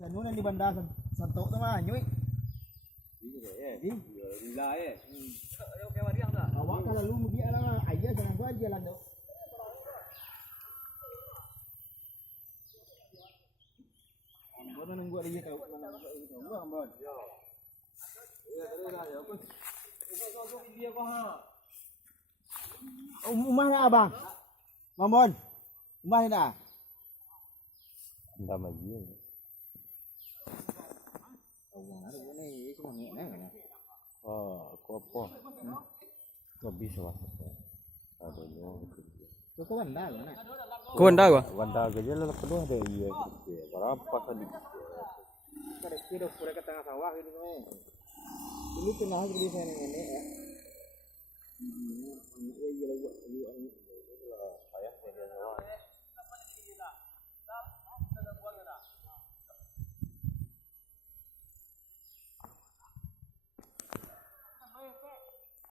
Nunan di bandar Santok tu mah nyui. Wilayah. Awak kalau lu dia lah ayah jangan gua aja lah tu. Ambon nang gua dia tahu gua ambon. Ya. Ya terus lah ya aku. Sok dia kau ha. Rumah nak abang? Ambon. Rumah ni dah. Dah lagi. Awang ada gua ni cuma ngek nah. Aku apa? Kau bisa masuk. Ada yang Kau bandar lah. Kau bandar gua? bandar kerja lalu kedua ada iya kerja. Berapa kali? Kada kira pura ke tengah sawah gitu kan. Dulu pernah jadi saya nenek ya. Iya iya